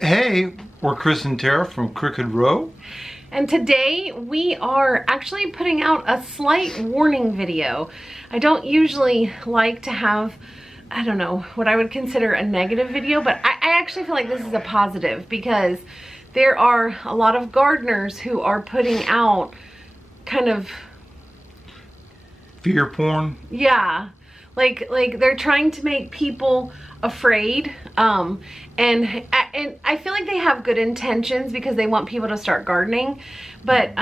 Hey, we're Chris and Tara from Crooked Row. And today we are actually putting out a slight warning video. I don't usually like to have, I don't know, what I would consider a negative video, but I actually feel like this is a positive because there are a lot of gardeners who are putting out kind of Fear porn? Yeah, like they're trying to make people afraid, and I feel like they have good intentions because they want people to start gardening, but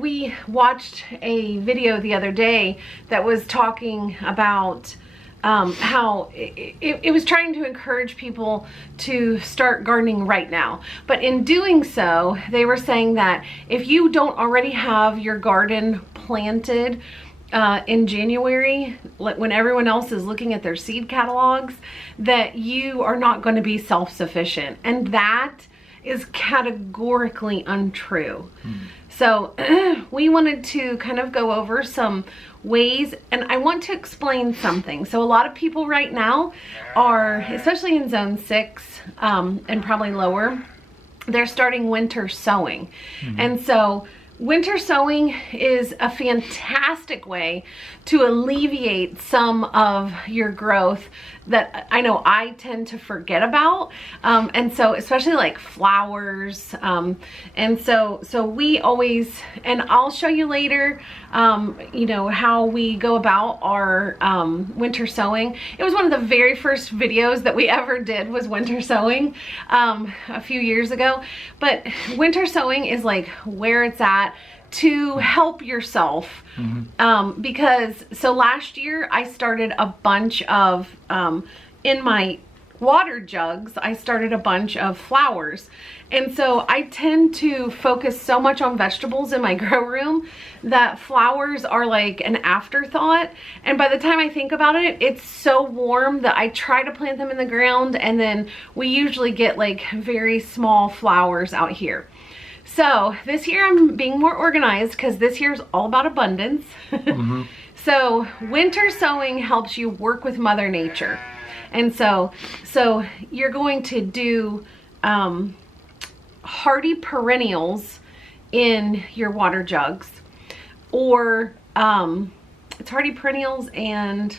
we watched a video the other day that was talking about how it was trying to encourage people to start gardening right now. But in doing so, they were saying that if you don't already have your garden planted in January, when everyone else is looking at their seed catalogs, that you are not going to be self-sufficient. And that is categorically untrue. So we wanted to kind of go over some ways, and I want to explain something. So a lot of people right now are, especially in zone 6 and probably lower, they're starting winter sowing. And so winter sowing is a fantastic way to alleviate some of your growth that I know I tend to forget about, and so especially like flowers, and so we always, and I'll show you later, you know, how we go about our winter sowing. It was one of the very first videos that we ever did was winter sowing a few years ago, but winter sowing is like where it's at to help yourself, because so last year I started a bunch of in my water jugs I started a bunch of flowers, and so I tend to focus so much on vegetables in my grow room that flowers are like an afterthought, and by the time I think about it, it's so warm that I try to plant them in the ground, and then we usually get like very small flowers out here. So this year I'm being more organized because this year's all about abundance. So winter sowing helps you work with Mother Nature. And so you're going to do hardy perennials in your water jugs, or it's hardy perennials and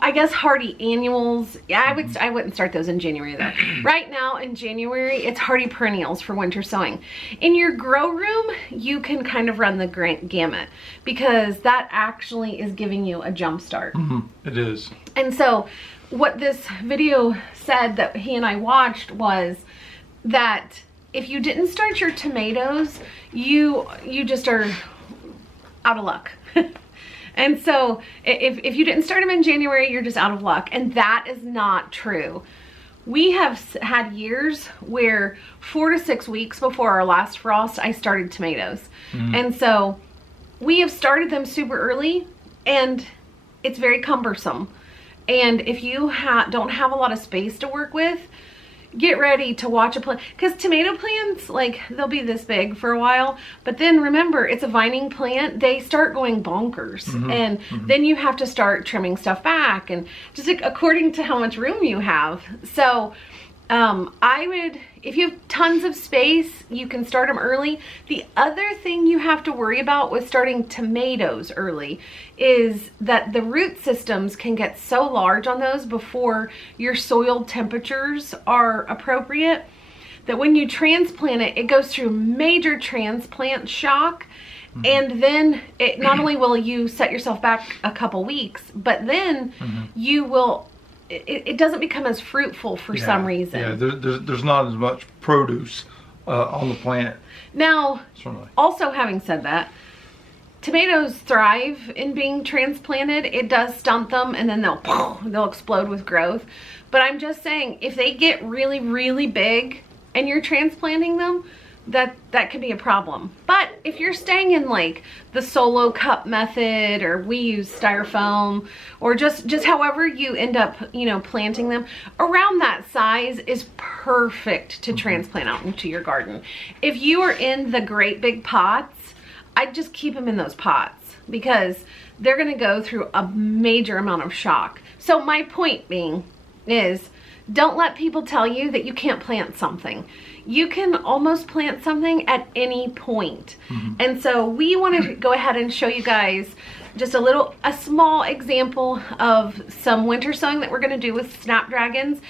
I guess hardy annuals. Yeah, I wouldn't start those in January though. Right now in January, it's hardy perennials for winter sowing. In your grow room, you can kind of run the gamut because that actually is giving you a jump start. It is. And so what this video said that he and I watched was that if you didn't start your tomatoes, you just are out of luck. And so if you didn't start them in January, you're just out of luck. And that is not true. We have had years where 4 to 6 weeks before our last frost, I started tomatoes. And so we have started them super early, and it's very cumbersome. And if you don't have a lot of space to work with, get ready to watch a plant, because tomato plants, like, they'll be this big for a while, but then remember, it's a vining plant, they start going bonkers, and then you have to start trimming stuff back, and just like, according to how much room you have. So I would, if you have tons of space, you can start them early. The other thing you have to worry about with starting tomatoes early is that the root systems can get so large on those before your soil temperatures are appropriate that when you transplant it, it goes through major transplant shock. And then it not only will you set yourself back a couple weeks, but then you will, it doesn't become as fruitful for some reason. Yeah, there's not as much produce on the plant. Now, also having said that, tomatoes thrive in being transplanted. It does stunt them, and then they'll explode with growth. But I'm just saying, if they get really, really big and you're transplanting them, that could be a problem. But if you're staying in like the solo cup method, or we use styrofoam, or just however you end up, you know, planting them, around that size is perfect to transplant out into your garden. If you are in the great big pots, I'd just keep them in those pots because they're going to go through a major amount of shock. So my point being is don't let people tell you that you can't plant something. You can almost plant something at any point. And so we want to go ahead and show you guys just a small example of some winter sowing that we're going to do with snapdragons.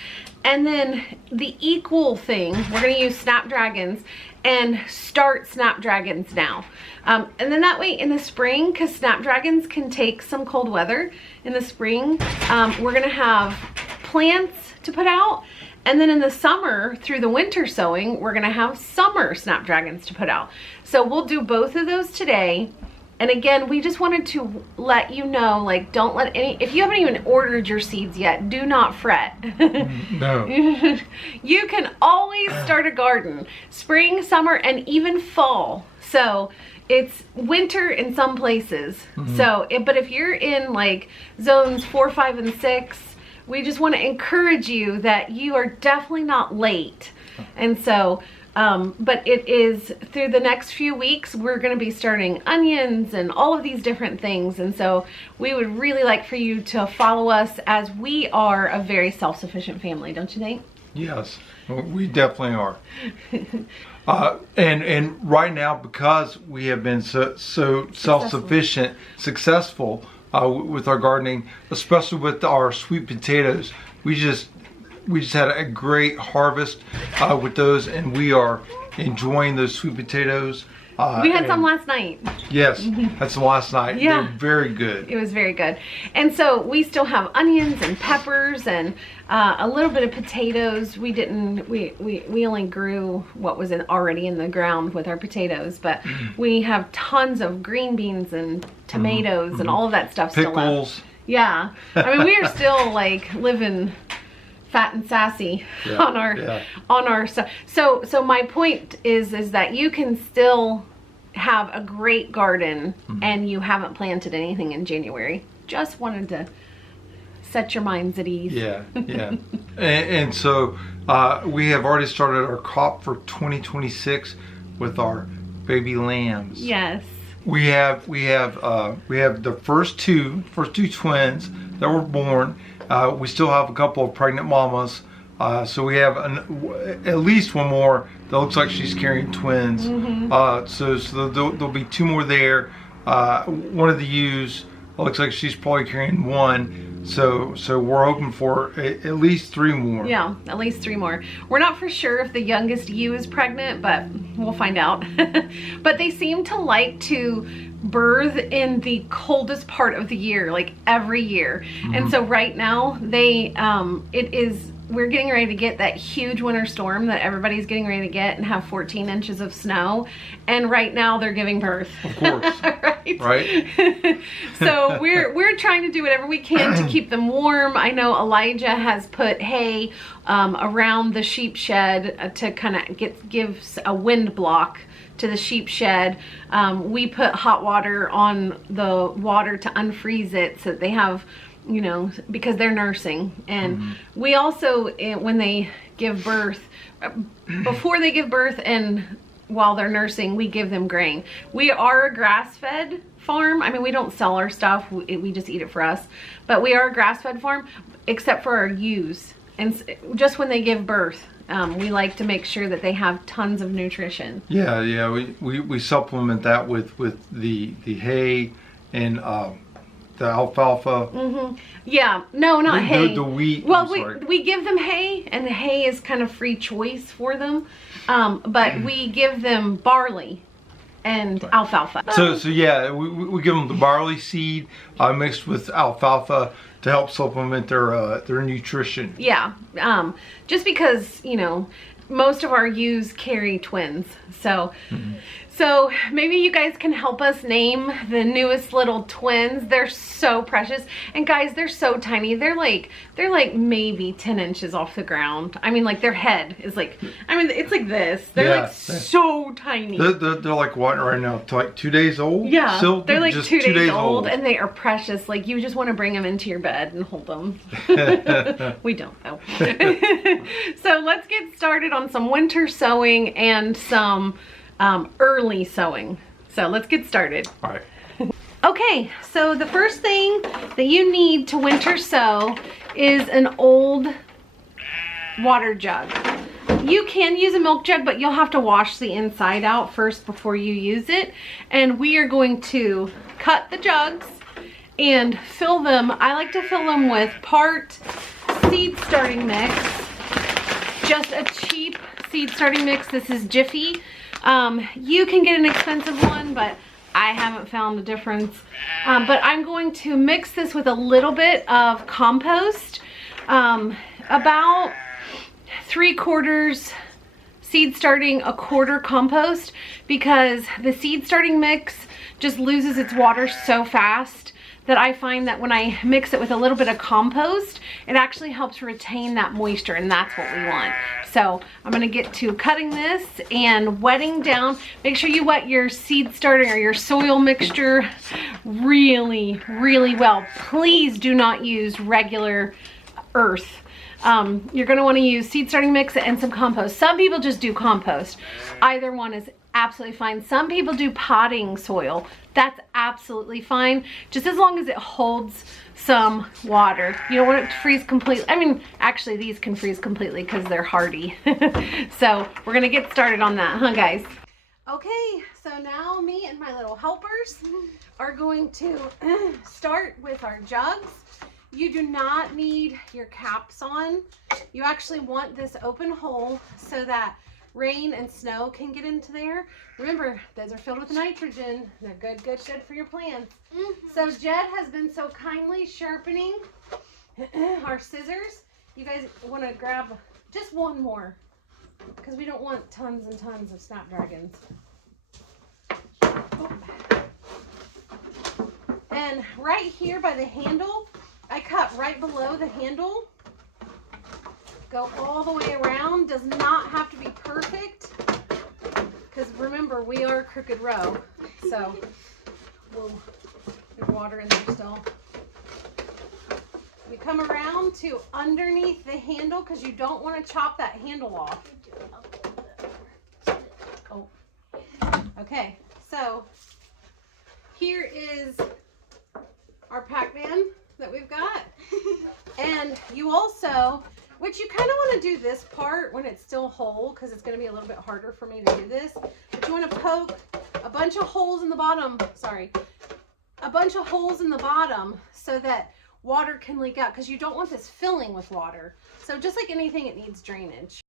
And then the equal thing, we're going to use snapdragons and start snapdragons now. And then that way in the spring, because snapdragons can take some cold weather in the spring, we're going to have plants to put out. And then in the summer, through the winter sowing, we're going to have summer snapdragons to put out. So we'll do both of those today. And again, we just wanted to let you know, like, don't let if you haven't even ordered your seeds yet, do not fret. No. You can always start a garden, spring, summer, and even fall. So it's winter in some places. So, but if you're in like zones 4, 5, and 6, we just want to encourage you that you are definitely not late. And so, but it is through the next few weeks, we're going to be starting onions and all of these different things. And so we would really like for you to follow us, as we are a very self-sufficient family, don't you think? Yes, we definitely are. And right now, because we have been so self-sufficient, successful with our gardening, especially with our sweet potatoes, we just had a great harvest with those, and we are enjoying those sweet potatoes. We had some last night. Yes, that's the last night. Yeah. They're very good. It was very good. And so we still have onions and peppers and a little bit of potatoes. We only grew what was already in the ground with our potatoes, but we have tons of green beans and tomatoes and all of that stuff still left. Pickles. Yeah. I mean, we are still like living fat and sassy on our stuff. So my point is that you can still have a great garden and you haven't planted anything in January. Just wanted to set your minds at ease. Yeah. and so we have already started our crop for 2026 with our baby lambs. Yes. We have the first two twins that were born. We still have a couple of pregnant mamas. So we have at least one more that looks like she's carrying twins. So there'll be 2 more there. One of the ewes looks like she's probably carrying 1. So we're hoping for at least 3 more. Yeah, at least 3 more. We're not for sure if the youngest ewe is pregnant, but we'll find out. But they seem to like to birth in the coldest part of the year, like every year. And so right now we're getting ready to get that huge winter storm that everybody's getting ready to get and have 14 inches of snow. And right now they're giving birth. Of course. Right? So we're trying to do whatever we can to keep them warm. I know Elijah has put hay around the sheep shed to kind of give a wind block to the sheep shed. We put hot water on the water to unfreeze it so that they have, because they're nursing. And we also, when they give birth, before they give birth and while they're nursing, we give them grain. We are a grass-fed farm. I mean, we don't sell our stuff. We just eat it for us. But we are a grass-fed farm, except for our ewes. And just when they give birth, we like to make sure that they have tons of nutrition. Yeah. We supplement that with the hay and the alfalfa. Yeah, no, not hay. The wheat. Well, we give them hay, and the hay is kind of free choice for them. But we give them barley and alfalfa. So yeah, we give them the barley seed mixed with alfalfa to help supplement their nutrition. Yeah, just because most of our ewes carry twins, so. So maybe you guys can help us name the newest little twins. They're so precious. And guys, they're so tiny. They're like maybe 10 inches off the ground. I mean, like their head is like, it's like this. They're so tiny. They're like what right now? Like 2 days old? Yeah, still? they're like just 2 days old, and they are precious. Like you just want to bring them into your bed and hold them. We don't though. So let's get started on some winter sowing and some early sowing. So let's get started. All right. Okay, so the first thing that you need to winter sow is an old water jug. You can use a milk jug, but you'll have to wash the inside out first before you use it. And we are going to cut the jugs and fill them. I like to fill them with part seed starting mix, just a cheap seed starting mix. This is Jiffy. You can get an expensive one, but I haven't found a difference. But I'm going to mix this with a little bit of compost, about 3/4 seed starting, 1/4 compost, because the seed starting mix just loses its water so fast that I find that when I mix it with a little bit of compost, it actually helps retain that moisture, and that's what we want. So I'm gonna get to cutting this and wetting down. Make sure you wet your seed starting or your soil mixture really, really well. Please do not use regular earth. You're gonna wanna use seed starting mix and some compost. Some people just do compost. Either one is absolutely fine. Some people do potting soil. That's absolutely fine, just as long as it holds some water. You don't want it to freeze completely. I mean, actually these can freeze completely because they're hardy. So we're gonna get started on that, huh guys? Okay, so now me and my little helpers are going to start with our jugs. You do not need your caps on. You actually want this open hole so that rain and snow can get into there. Remember, those are filled with nitrogen. They're good for your plants. So Jed has been so kindly sharpening our scissors. You guys want to grab just one more, because we don't want tons and tons of snapdragons. And right here by the handle, I cut right below the handle. Go all the way around. Does not have to be perfect, because remember, we are Crooked Row, so there's water in there still. You come around to underneath the handle, because you don't want to chop that handle off. Oh. Okay, so here is our Pac-Man that we've got. And you also, which you kind of want to do this part when it's still whole, because it's going to be a little bit harder for me to do this. But you want to poke a bunch of holes in the bottom, a bunch of holes in the bottom so that water can leak out, because you don't want this filling with water. So just like anything, it needs drainage.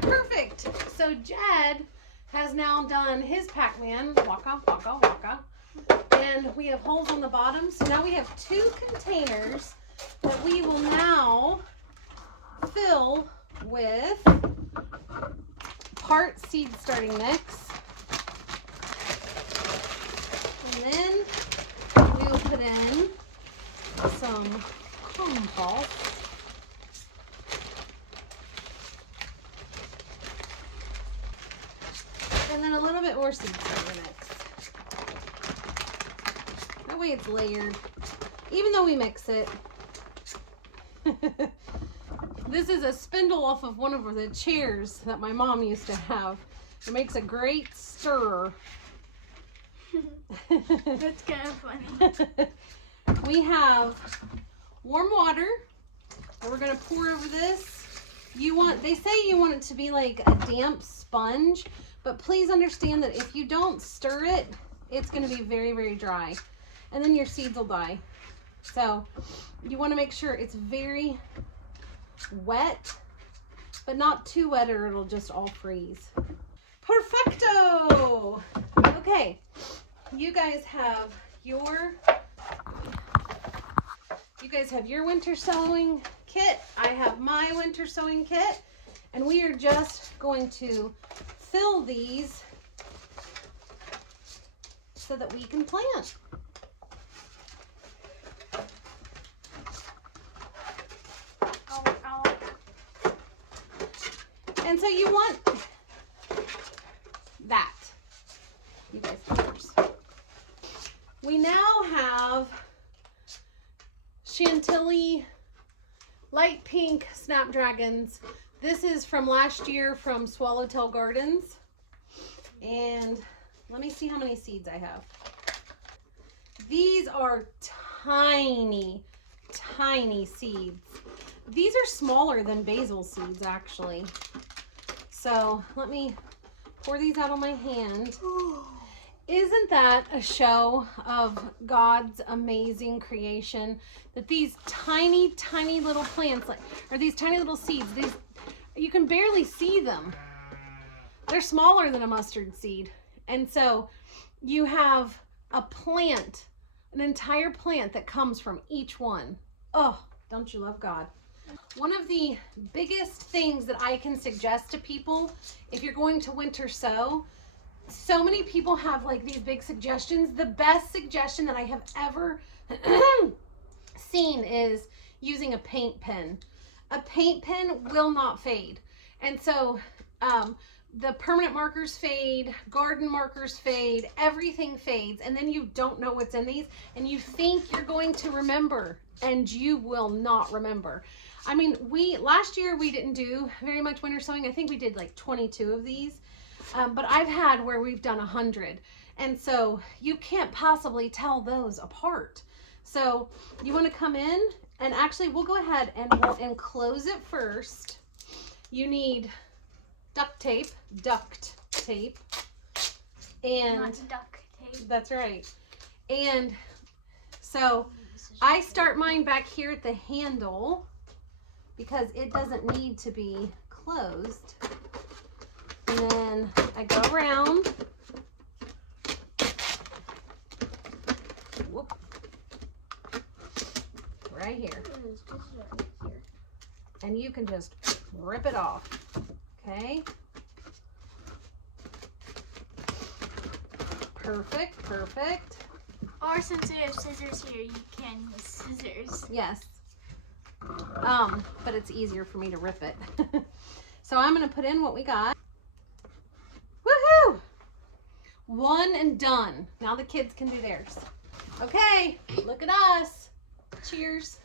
Perfect. So Jed has now done his Pac-Man, waka, waka, waka. And we have holes on the bottom. So now we have 2 containers that we will now fill with part seed starting mix. And then we will put in some compost. And then a little bit more seed starter mix. That way it's layered, even though we mix it. This is a spindle off of one of the chairs that my mom used to have. It makes a great stir. That's kind of funny. We have warm water that we're going to pour over this. they say you want it to be like a damp sponge, but please understand that if you don't stir it, it's going to be very, very dry. And then your seeds will die. So you want to make sure it's very wet, but not too wet or it'll just all freeze. Perfecto! Okay, you guys have your winter sowing kit. I have my winter sowing kit, and we are just going to fill these so that we can plant. And so you want that. You guys first. We now have Chantilly light pink snapdragons. This is from last year from Swallowtail Gardens. And let me see how many seeds I have. These are tiny, tiny seeds. These are smaller than basil seeds, actually. So let me pour these out on my hand. Isn't that a show of God's amazing creation? That these tiny, tiny little plants, or these tiny little seeds, you can barely see them. They're smaller than a mustard seed. And so you have a plant, an entire plant that comes from each one. Oh, don't you love God? One of the biggest things that I can suggest to people, if you're going to winter sow, so many people have like these big suggestions. The best suggestion that I have ever seen is using a paint pen. A paint pen will not fade. And so the permanent markers fade, garden markers fade, everything fades, and then you don't know what's in these, and you think you're going to remember, and you will not remember. I mean, last year we didn't do very much winter sowing. I think we did like 22 of these. But I've had where we've done 100. And so you can't possibly tell those apart. So you want to come in, and actually we'll go ahead and we'll enclose it first. You need duct tape. And Not duct tape. That's right. And so I start mine back here at the handle because it doesn't need to be closed. And then I go around. Whoop. Right here. And you can just rip it off. Okay. Perfect, perfect. Or since we have scissors here, you can use scissors. Yes. But it's easier for me to rip it. So I'm going to put in what we got. Woohoo! One and done. Now the kids can do theirs. Okay, look at us. Cheers.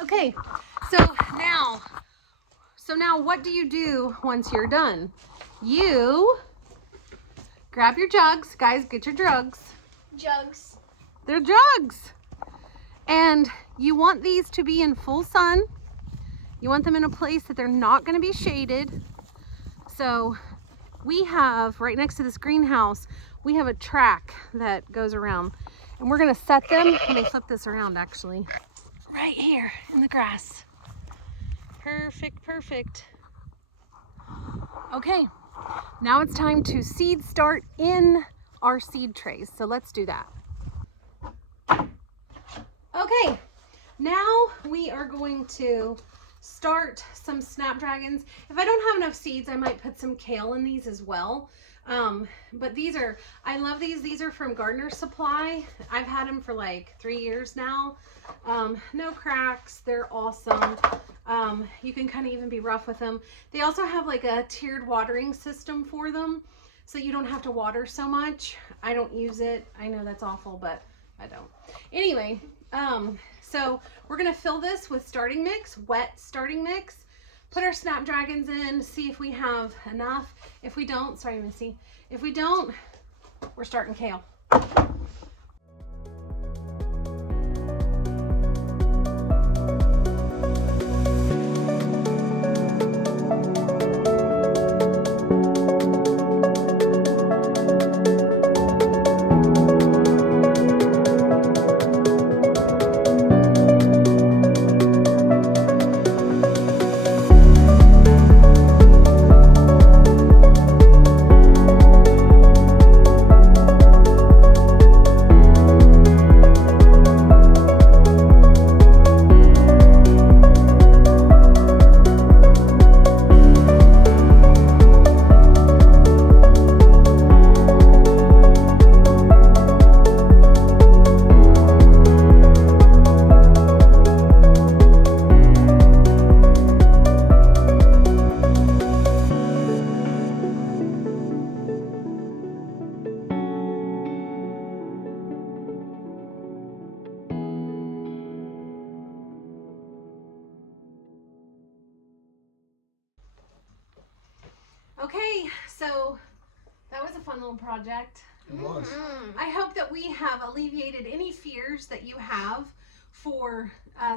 Okay, so now what do you do once you're done? You grab your jugs. Guys, get your jugs. Jugs. They're jugs. And you want these to be in full sun. You want them in a place that they're not going to be shaded. So we have, right next to this greenhouse, we have a track that goes around. And we're going to set them, let me flip this around actually, right here in the grass. Perfect, perfect. Okay, now it's time to seed start in our seed trays. So let's do that. Okay, now we are going to start some snapdragons. If I don't have enough seeds, I might put some kale in these as well. But I love these. These are from Gardener Supply. I've had them for like 3 years now. No cracks. They're awesome. You can kind of even be rough with them. They also have like a tiered watering system for them, so you don't have to water so much. I don't use it. I know that's awful, but I don't. Anyway, so we're going to fill this with starting mix, wet starting mix. Put our snapdragons in, see if we have enough. If we don't, sorry Missy, if we don't, we're starting kale. Okay, so that was a fun little project. It was. I hope that we have alleviated any fears that you have for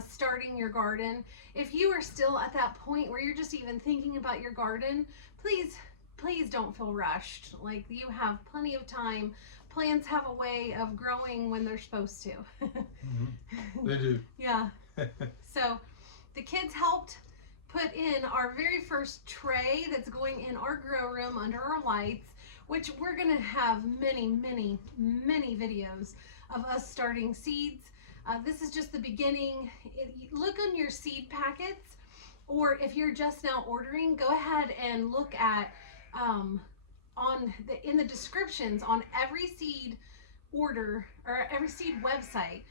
starting your garden. If you are still at that point where you're just even thinking about your garden, please don't feel rushed. Like, you have plenty of time. Plants have a way of growing when they're supposed to. They do. Yeah. So the kids helped put in our very first tray that's going in our grow room under our lights, which we're going to have many videos of us starting seeds. This is just the beginning. Look on your seed packets, or if you're just now ordering, go ahead and look at in the descriptions on every seed order or every seed website.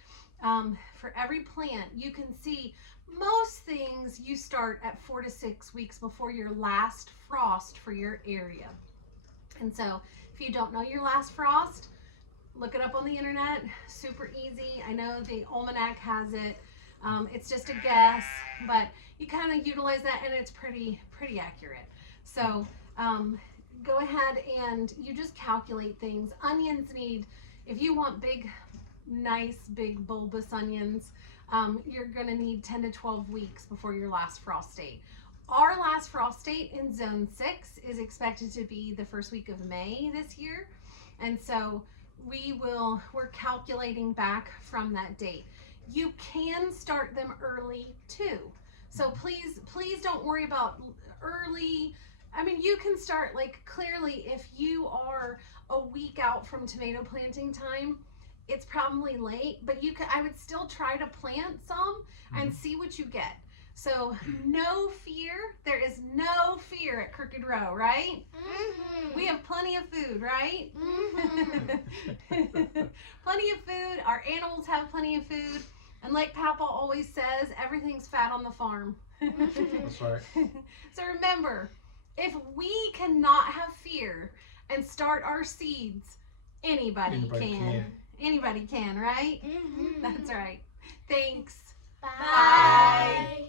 For every plant, you can see most things you start at 4 to 6 weeks before your last frost for your area. And so if you don't know your last frost, look it up on the internet. Super easy. I know the Almanac has it. It's just a guess, but you kind of utilize that, and it's pretty accurate. So go ahead and you just calculate things. Onions need, if you want big, nice, big bulbous onions, you're going to need 10 to 12 weeks before your last frost date. Our last frost date in zone 6 is expected to be the first week of May this year. And so we're calculating back from that date. You can start them early too. So please don't worry about early. I mean, you can start, like, clearly if you are a week out from tomato planting time, it's probably late, but I would still try to plant some and see what you get. So no fear. There is no fear at Crooked Row, right? Mm-hmm. We have plenty of food, right? Mm-hmm. Plenty of food. Our animals have plenty of food. And like Papa always says, everything's fat on the farm. That's right. So remember, if we cannot have fear and start our seeds, anybody can. Anybody can, right? Mm-hmm. That's right. Thanks. Bye.